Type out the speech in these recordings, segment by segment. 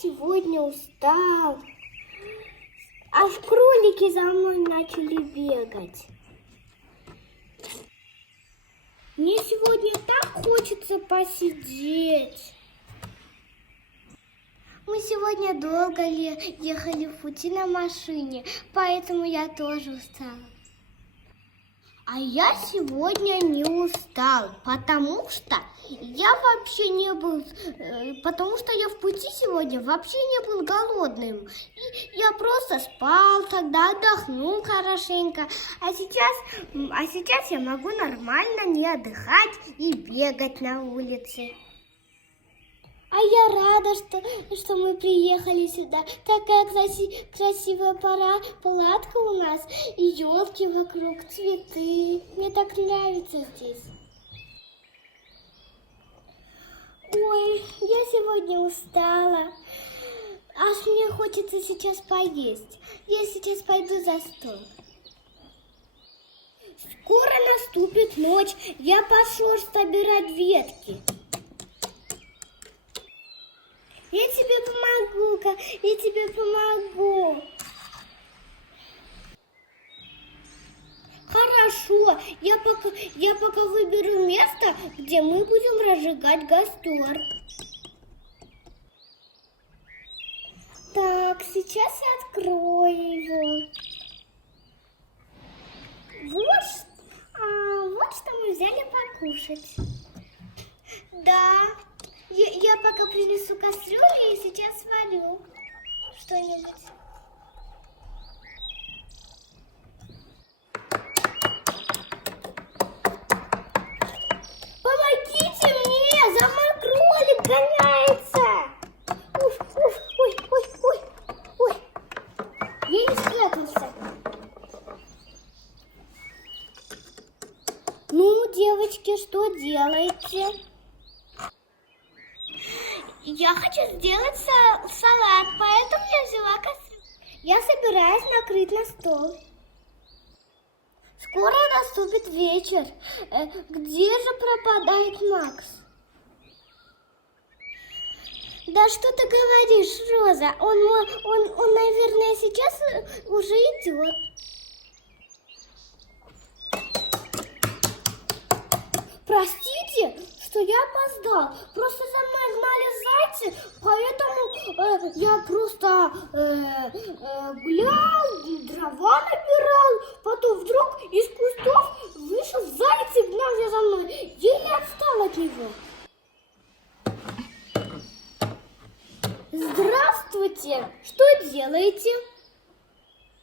сегодня устал. Аж кролики за мной начали бегать. Мне сегодня так хочется посидеть. Мы сегодня долго ехали в пути на машине, поэтому я тоже устала. А я сегодня не устал, потому что я в пути сегодня вообще не был голодным. И я просто спал, тогда отдохнул хорошенько. А сейчас я могу нормально не отдыхать и бегать на улице. А я рада, что мы приехали сюда. Такая красивая палатка у нас. И елки вокруг, цветы. Мне так нравится здесь. Ой, я сегодня устала. Аж мне хочется сейчас поесть. Я сейчас пойду за стол. Скоро наступит ночь. Я пошел собирать ветки. Я тебе помогу. Хорошо, я пока выберу место, где мы будем разжигать костер. Так, сейчас я открою его. Вот что мы взяли покушать. Да. Я пока принесу кастрюлю и сейчас сварю что-нибудь. Помогите мне! За мной кролик гоняется! Ой. Я не спрятался. Ну, девочки, что делаете? Я хочу сделать салат, поэтому я взяла кастрюлю. Я собираюсь накрыть на стол. Скоро наступит вечер. Где же пропадает Макс? Да что ты говоришь, Роза? Он, наверное, сейчас уже идет. Простите, что я опоздал. Просто за мной гнали зайцы, поэтому я просто гулял, дрова набирал. Потом вдруг из кустов вышел заяц и гнался за мной. Еле отстал от него. Здравствуйте! Что делаете?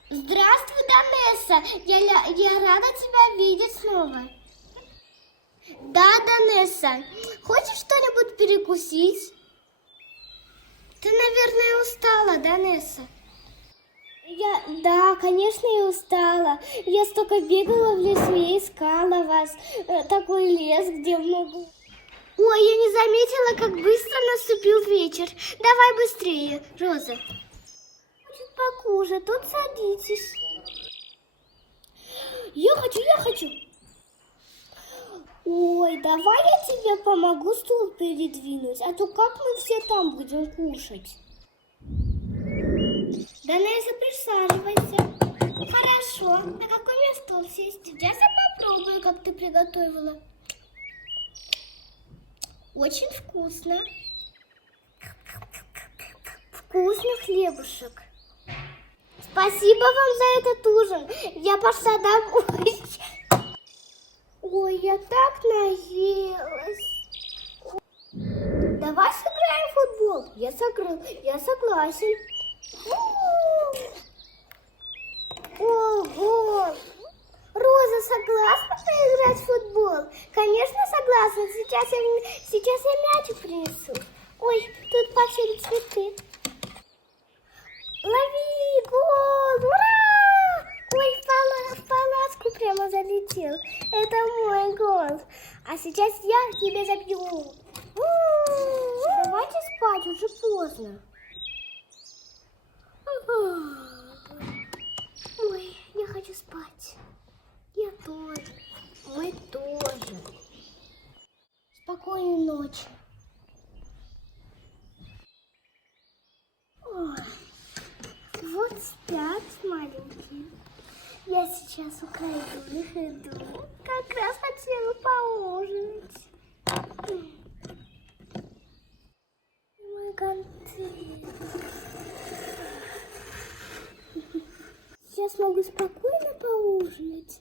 Здравствуй, Данесса. Я рада тебя видеть снова. Да, Данесса, хочешь что-нибудь перекусить? Ты, наверное, устала, Данесса. Да, конечно, я устала. Я столько бегала в лесу, я искала вас. Такой лес, где много... Ой, я не заметила, как быстро наступил вечер. Давай быстрее, Роза. Хочет покушать, тут садитесь. Я хочу. Ой, давай я тебе помогу стул передвинуть, а то как мы все там будем кушать? Данесса, присаживайся. Хорошо, на какой мне стул сесть? Сейчас я попробую, как ты приготовила. Очень вкусно. Вкусный хлебушек. Спасибо вам за этот ужин. Я пошла домой. Ой, я так наелась. Давай сыграем в футбол. Я согласен. Ого! Роза согласна поиграть в футбол? Конечно, согласна. Сейчас я мячик принесу. Ой, тут повсюду цветы. Лови! Гол! Ура! Ой, в палатку прямо залетел. Это мой гол. А сейчас я тебе забью. Давайте спать, уже поздно. Ой, я хочу спать. Я тоже. Мы тоже. Спокойной ночи. вот спят маленькие. Я сейчас украду их иду. Как раз хотела поужинать. Мой контент. Сейчас могу спокойно поужинать.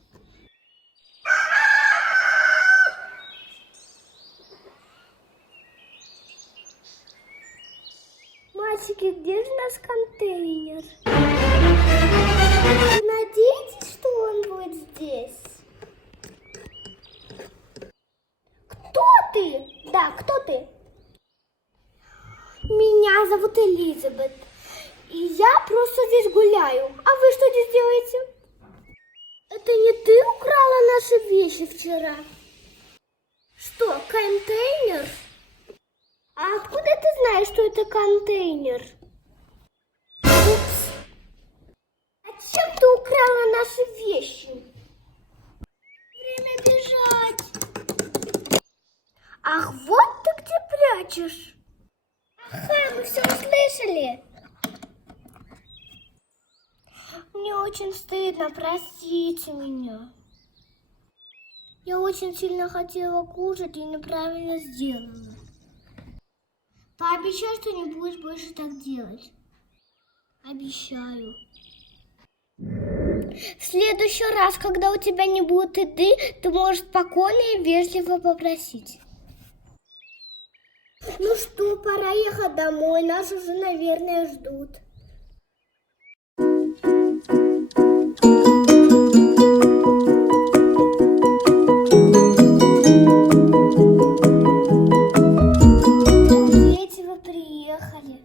Мальчики, где же наш контейнер? Вы надеетесь, что он будет здесь? Кто ты? Да, кто ты? Меня зовут Элизабет. И я просто здесь гуляю. А вы что здесь делаете? Это не ты украла наши вещи вчера? Что, контейнер? А откуда ты знаешь, что это контейнер? Упс. Зачем ты украла наши вещи? Время бежать. Ах, вот ты где прячешь. Ага, мы все услышали. Мне очень стыдно, простите меня. Я очень сильно хотела кушать и неправильно сделала. Пообещай, что не будешь больше так делать. Обещаю. В следующий раз, когда у тебя не будет еды, ты можешь спокойно и вежливо попросить. Ну что, пора ехать домой. Нас уже, наверное, ждут. Дети, вы приехали.